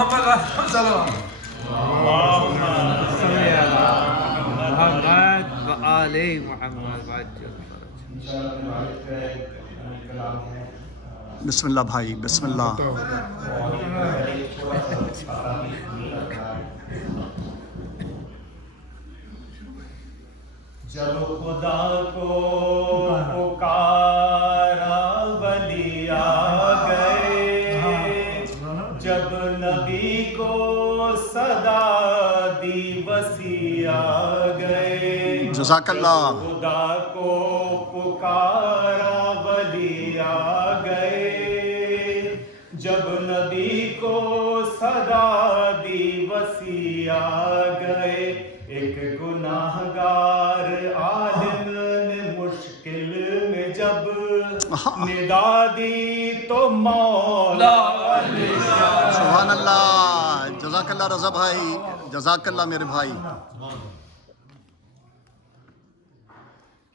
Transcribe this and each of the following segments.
اللهم صل على محمد وآل محمد بسم اللہ بھائی، بسم اللہ. جب خدا کو پکارا ولی آ گئے، جب نبی کو صدا دی وسیع آ گئے. جزاک اللہ. خدا کو پکارا ولی آ گئے، جب نبی کو صدا دی وسیع آ گئے. ایک گناہ گار عالم نے مشکل میں جب ندا دی تو مولا سبحان اللہ. جزاک اللہ رضا بھائی، جزاک اللہ میرے بھائی.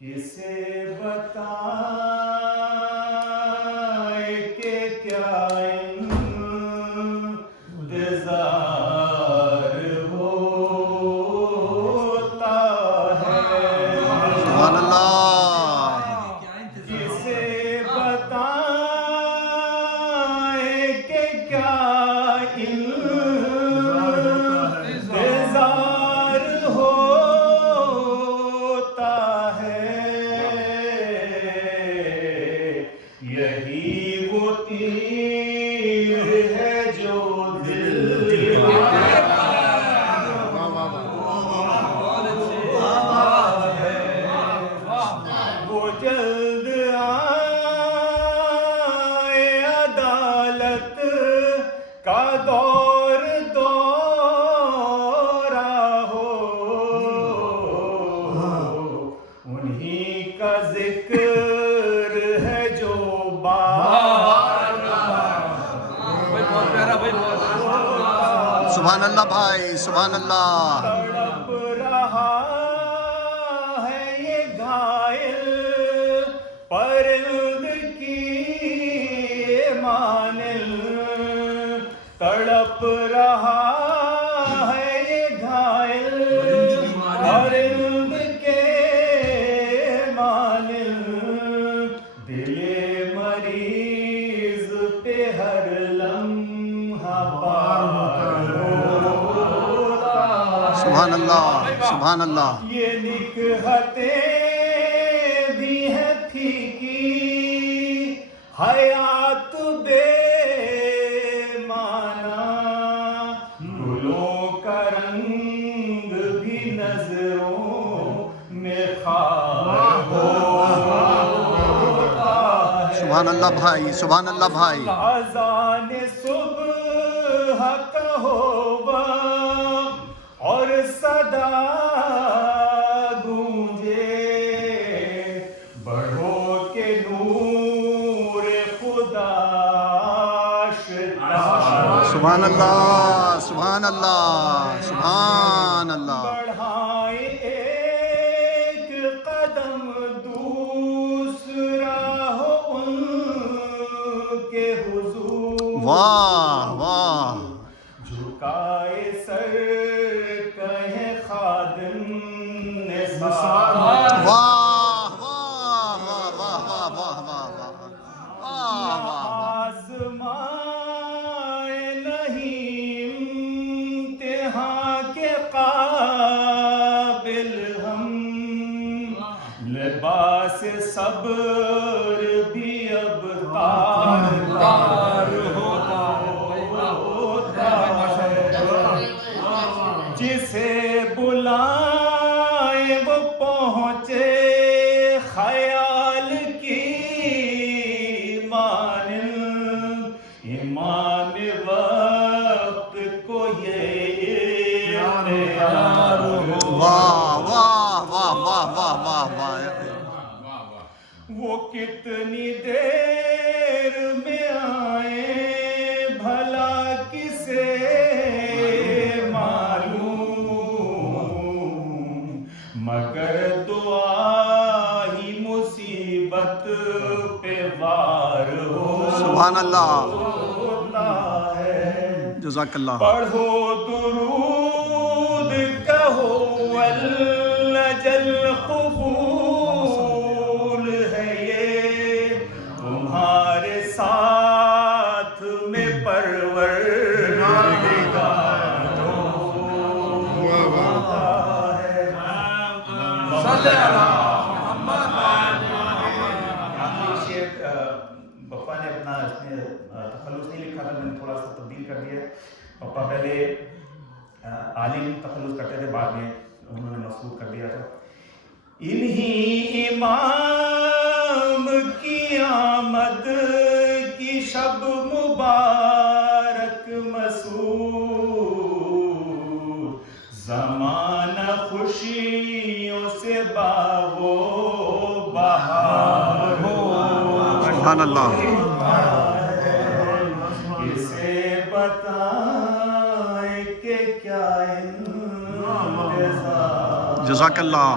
کسے بتائے کہ کیا انتظار ہوتا ہے. سبحان اللہ. کسے بتائے کہ کیا انتظار ہوتا ہے. یہی وہ تیر ہے جو دل وہ جلد آئے عدالت کا دور دورہ ہو، انہی کا ذکر ہے جو سبحان اللہ بھائی، سبحان اللہ. تڑپ رہا ہے یہ گھائل پرند کی مانند، تڑپ رہا ہے یہ گھائل پرند کے مانند. دل مریض پہ ہر لمحہ پار ہوتا ہے. سبحان اللہ، سبحان اللہ. یہ نکہتیں بھی ہیں پھیکی، حیات بے معنی، گلوں کا رنگ بھی نظروں میں خار ہوتا ہے. سبحان اللہ بھائی، سبحان اللہ بھائی. اذان صبح کا ہو وقت اور صدا گونجے، بڑھو کے نور خدا آشنا. سبحان اللہ، سبحان اللہ، سبحان اللہ. بڑھائیں ایک قدم دوسرا ہو ان کے حضور. واہ واہ. جھکائے سر کہیں خادم نثار. واہ واہ واہ واہ واہ واہ واہ واہ واہ. آزمائے نہیں امتحان کے قابل ہم، لباس صبر بھی اب تار تار ہوتا ہے. جسے بلائیں وہ پہنچے خیال کی مانند، امام وقت کو یہ اختیار ہو. واہ واہ واہ واہ واہ واہ واہ. وہ کتنی دیر میں آئے بھلا کسے معلوم، مگر دعا ہی مصیبت پہ وار ہو. سبحان اللہ. جزاک اللہ. پڑھو درود کہو ولجل قبول ہے یہ تمہارے ساتھ میں پروردگار ہوتا ہے. آخری شعر پپا نے اپنا تخلص نہیں لکھا تھا، میں نے تھوڑا سا تبدیل کر دیا. پپا پہلے عالم تخلص کرتے تھے، بعد میں انہوں نے مسعود کر دیا تھا. انہی امام کی آمد کی شب مبارک مسعود، زمانہ خوشیوں سے باغو بہار ہو. سبحان اللہ. کسے بتائیں کہ کیا انتظار. جزاک اللہ.